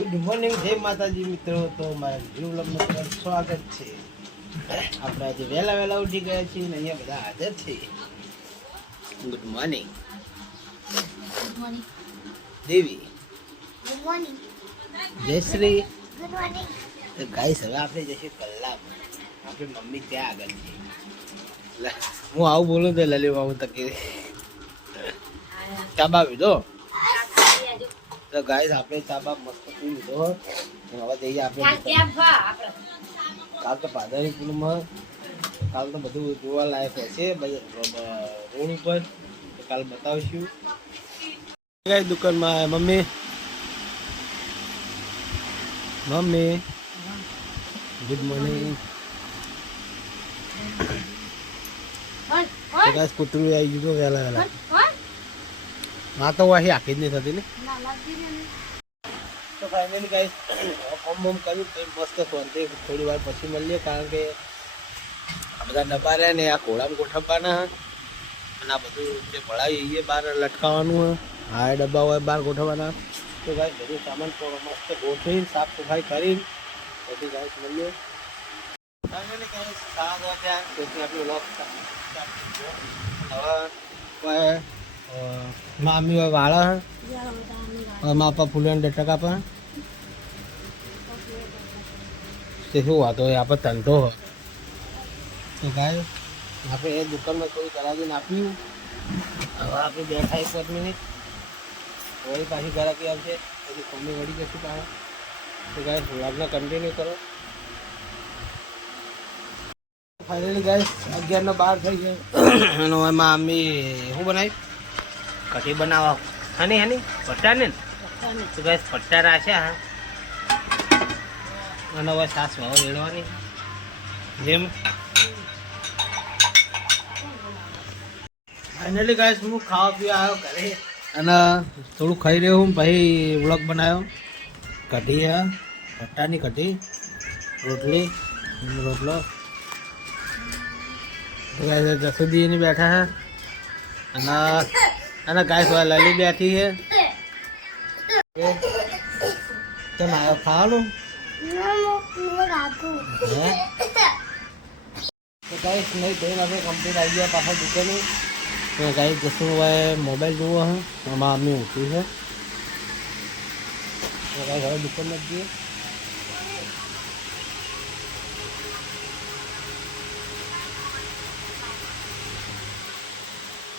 Good morning, જય માતાજી મિત્રો. તો મારા વિડીયો બ્લોગમાં તમારું સ્વાગત છે. આપણે આજે વહેલા ઉઠી ગયા છીએ ને અહીંયા બધા હાજર છે. Good morning Devi. Good morning Jayshree. Good morning. તો ગાઈસ હવે આપણે જઈશું કલાક. આપણે મમ્મી ત્યાં આગળ છે. હું આવું બોલું તો લલી બાબુ તકે ચાબા લીધો. તો ગાઈસ આપણે ચાબા મસ્ત પી લીધો. હવે જઈએ આપણે કાલ તો પાદારી પુલમાં કાલ તો બધું જોવા લાયક હશે રોડ ઉપર. કાલ બતાવશું. કઈ દુકાનમાં મમ્મી ગુડ મોર્નિંગ. ગાઈસ કૂતરું આવી ગયું વહેલા હા તો અહીં આખી જ નહીં થતી ને. તો ફાઇનલી ગાઈસ કોમ બોમ કર્યું તો મસ્ત શાંતિ થોડી વાર પછી મળીએ, કારણ કે આ બધા ડબ્બા રહ્યા ને આ ઘોડામાં ગોઠવવાના અને આ બધું જે ભળાવી એ બહાર લટકાવવાનું હા એ ડબ્બા હોય બહાર ગોઠવવાના. તો ગાઈસ બધું સામાન મસ્ત ગોઠવીને સાફ સફાઈ કરીને પછી ગાઈસ મળીએ. ફાઇનલી ગાઈસ સારા ત્યાં તેથી આપણે લોક હવે મામી હોય વાળા માપા ફૂલણ ટકા પણ તે શું વાતો હોય આપણે ધંધો હોય. તો ગાય આપણે એ દુકાનમાં કોઈ કરાવીને આપ્યું. હવે આપણે બેઠા 1 મિનિટ વળી પાછી ઘરાકી આવશે પછી કોમી વળી જશું પાછા. તો ગાય વ્લોગને કન્ટિન્યુ કરો. ફાઇનલી ગાય 11:12 થઈ ગયો અને એમાં અમે શું બનાવી કઢી બનાવવા હની પટ્ટા ને તો ગાય પટ્ટા રાખ્યા હા અને હવે સાસ ભાવ રેડવાની જેમ. ફાઇનલી ગાય હું ખાવા પીવા આવ્યો ઘરે અને થોડું ખાઈ રહ્યો હું પછી વ્લોગ બનાવ્યો. કઢી હા પટ્ટાની કઢી રોટલો તો ગાય જસુદીની બેઠા હે અને ગાય લલી બેઠી છે. કેમ આવ્યો ખાવાનું તો ગાઈસ નહીં ધોઈને આપણે કમ્પ્લીટ આવી ગયા પાછા દુકાને. તો ગાઈસ જશું હવે મોબાઈલ જોવો હા એમાં અમે ઊંચું છે. તો ગાઈસ હવે દુકાનમાં જઈએ.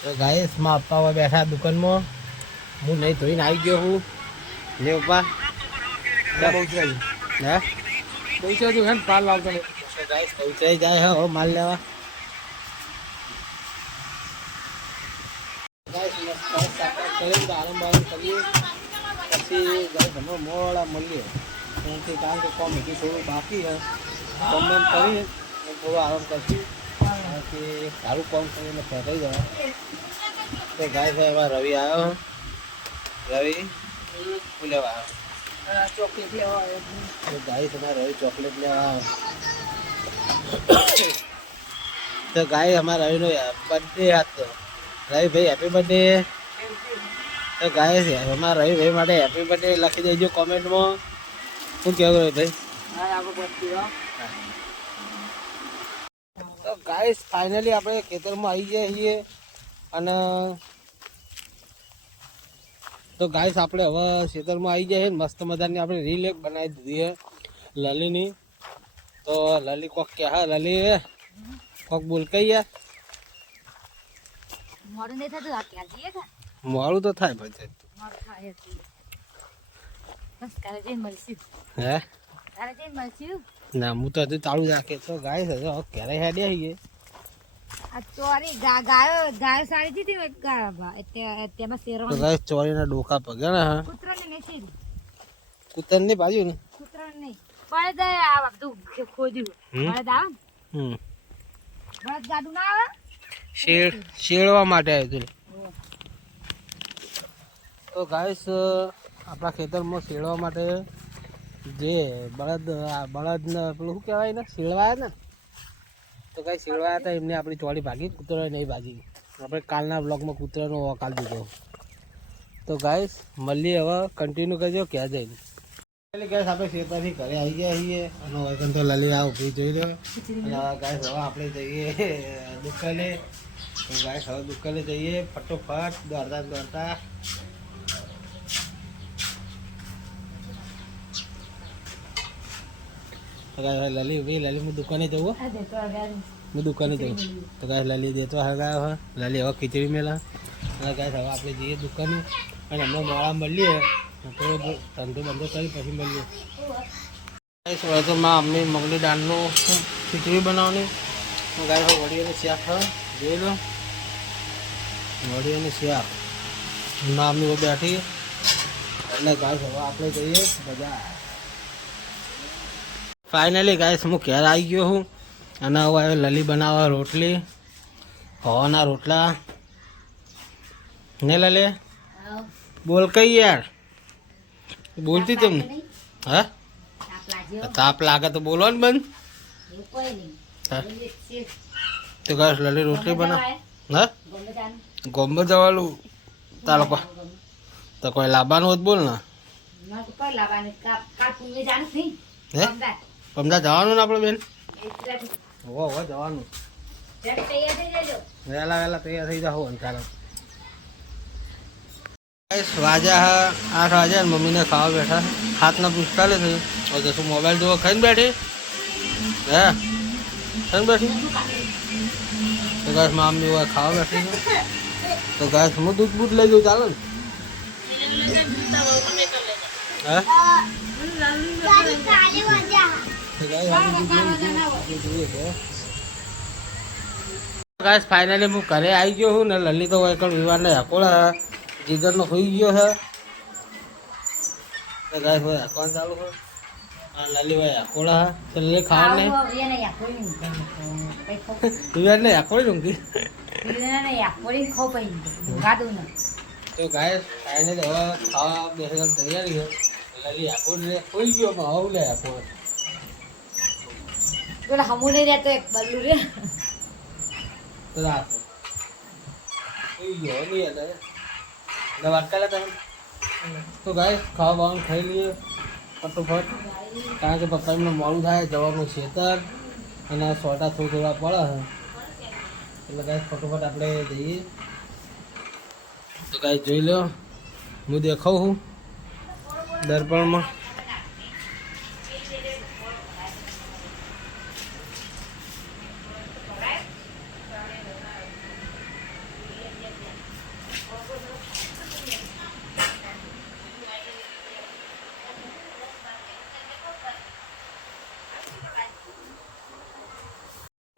તો ગાઈસ માં પપ્પા હવે બેઠા દુકાનમાં. હું નહીં ધોઈને આવી ગયો હું લે પપ્પા પાલ લાવતો ગાઈસ પહોંચાઈ જાય હો માલ લેવા. આરામ કરીએ પછી ગાઈસ અમે મોડા મળીએ કારણ કે કોમ હજી થોડું બાકી છે. કોમ એમ કરીએ થોડો આરામ કરશું કારણ કે સારું કોમ કરીને ફેંકાઈ જાય. તો ગાય ભાઈ એમાં રવિ આવ્યો. રવિ શું લેવા આવ્યો? ચોકલેટ લેવા આવ્યો. ગાય તમારે રવિ ચોકલેટ લેવા આવ્યો. તો ગાય અમારા રવિનો બર્થડે હતો. રવિ ભાઈ હેપી બર્થડે. તો ગાય છે અમારા રવિ ભાઈ માટે હેપી બર્થડે લખી દેજો કોમેન્ટમાં. શું કહેવું રવિ ભાઈ? તો ગાઈસ ફાઇનલી આપણે ખેતરમાં આવી ગયા છીએ અને તો ગાઈસ આપણે હવે ખેતરમાં આવી જાય મસ્ત મજાની આપણે રીલ એક બનાવી દીધી છે લલીની. તો લલી કોક કે હા લલી કોક બોલ કઈ યાર મોડું તો થાય પછી હે ના હું તો હજુ ચાલુ રાખે. તો ગાય છે ક્યારે હેડે આવીએ ચોરીના ડોકા પગે ને હા કૂતર ની બાજુ ને શેડવા માટે આવ્યું. તો ગાઈસ આપણા ખેતરમાં શેડવા માટે જે બળદ ને પેલું શું કહેવાય ને શેળવાયા ને તો કઈ શેળવાયા હતા એમને આપણી ચોળી ભાગી કૂતરા નહીં ભાગી. આપણે કાલના બ્લોગમાં કૂતરાનો વકાલ દીધો. તો ગાઈસ મળીએ હવે કન્ટિન્યુ કરજો ક્યાં જઈને. ગેસ આપણે ખેતરથી ઘરે આવી ગયા છીએ અને વૈકન તો લલી આ ઊભી જોઈ રહ્યો અને ગાય હવે આપણે જઈએ દુકાને. તો ગાય હવે દુકાને જઈએ ફટોફટ દોડતા દોડતા. લલી ઊભી, લલી હું દુકાને જવું, હું દુકાને જવું. તો ગાય લલી દેતો હગાયો હે. લલી હવે ખીચડી મેલા અને ગાય હવે આપણે જઈએ દુકાને અને હમણાં મોડા મળીએ તો ધંધો બંધો કરી પછી મળીએ. તો માં અમ્મી મગની દાળનું ખીચડી બનાવવાની. ગાય વડીઓની શાક જોઈ લો, વડીઓની શાક માં અમ્મી બેઠી એટલે ગાય હવે આપણે જઈએ બજાર. ફાઇનલી ગાય હું ઘેર આવી ગયો હું અને હવે લલી બનાવવા રોટલી, હવાના રોટલા ને લલે બોલ કઈ યાર બોલતી તમને. હા તાપ લાગે તો બોલો ને બંધ. તો ગાય લલી રોટલી બનાવ. હા ગોમ્બો જવાનું તાલુકો તો કોઈ લાવવાનું હોત બોલ ને. હે પમદા જવાનું ને આપણે બેન. હો જવાનું વહેલા વહેલા તૈયાર થઈ જાઓ ચાલો. વાજા 8 વાગ્યા મમ્મીને ખાવા બેઠા 7:45 થઈ. હવે જશું મોબાઈલ જોવા. ખાઈને બેઠી હે ખાઈને બેઠી. તો ગાય મમ્મી હોય ખાવા બેઠી છે. તો ગાય હું દૂધ બૂધ લઈ જઉં ચાલો ને. હે ગાઈસ ફાઇનલી હું ઘરે આવી ગયો છું ને લલી તો વૈકણ વિવારને હકોળા જીગરનો હોઈ ગયો છે. તો ગાઈસ હોય હકવાનું ચાલુ છે. લલી ભાઈ હકોળા તો લલી ખાવા નહીં વિવારને હકોળી ઊંઘી. તો ગાઈસ ફાઇનલી હવે ખાવા બેસવાની તૈયારી છે. લલી હકોળ હોઈ ગયો પણ હવે લે હકોળ પેલા હમુ નહીં રહેતો એક બલ્લુ રે તો રાખો હોઈ ગયો નહીં હતા વાત કરે તમે. તો ગાય ખાવા બાવાનું ખાઈ લઈએ ફટોફટ કારણ કે પપ્પા એમને મોડું થાય જવાનું ખેતર અને સોટા થોડા પડે એટલે ગાય ફટોફટ આપણે જઈએ. તો ગાય જોઈ લો હું દેખાઉં છું દર્પણમાં.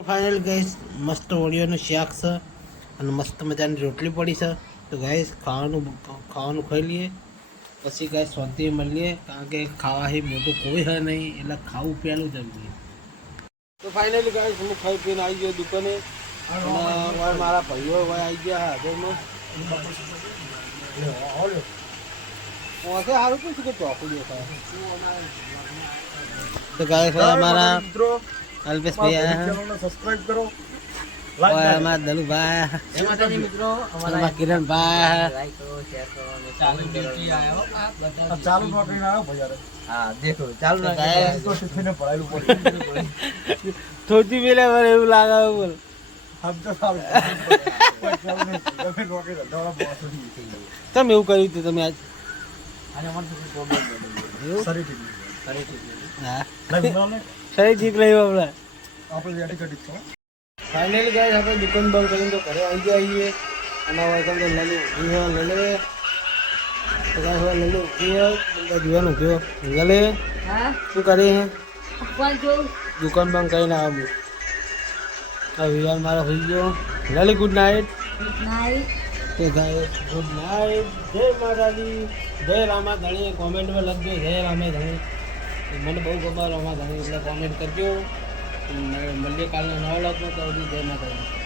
ફાઇનલ ગાઈસ મસ્ત ઓળીઓનું શાક છે અને મસ્ત મજાની રોટલી પડી છે. તો ગાઈસ ખાવાનું ખાઈ લઈએ પછી ગાઈસ શાંતિ મળીએ કારણ કે ખાવાથી મોટું કોઈ છે નહીં એટલે ખાવું પહેલું જમીએ. તો ફાઇનલી ગાઈસ હું ખાઈ પીને આવી ગયો દુકાને અને મારા ભાઈઓ આવી ગયા હાજરમાં. સારું પૂછ્યું કે ચોકું દેખાય. તો ગાઈસ અમારા અલ્પેશ ભાઈ સબસ્ક્રાઇબ કરો. અમારા દલુભાઈ મિત્રો, અમારા કિરણભાઈ લાઈક કરો, શેર કરો અને ચાલુ નોકરી આવ્યો ભાઈ. હા દેખો ચાલુ નોકરી તો શીખીને પડાયેલું પડે થોડી વેલે મને એવું લાગે બોલ હમ તો સારું તમે એવું કર્યું હતું તમે આજ શરીર ઠીક રહ્યું આપણે રેડી કરી દીધું. ફાઇનલી ગાઈસ આપણે દુકાન બંધ કરીને તો ઘરે આવી ગયા છીએ અને હવે તો લલી લલે તો ગાઈસ હવે લલી જીવાનું કયો લલે શું કરી દુકાન બંધ કરીને આવ્યો. આ વિયાર મારા હોઈ ગયો. લલી ગુડ નાઇટ. તો ગાઈસ ગુડ નાઇટ. જય માતાજી, જય રામા ધણી. કોમેન્ટમાં લખજો જય રામા ધણી. મને બહુ ગમે રામા ધણી એટલે કોમેન્ટ કરજો. મળીએ કાલના નવા લોકમાં. તો જય માતાજી.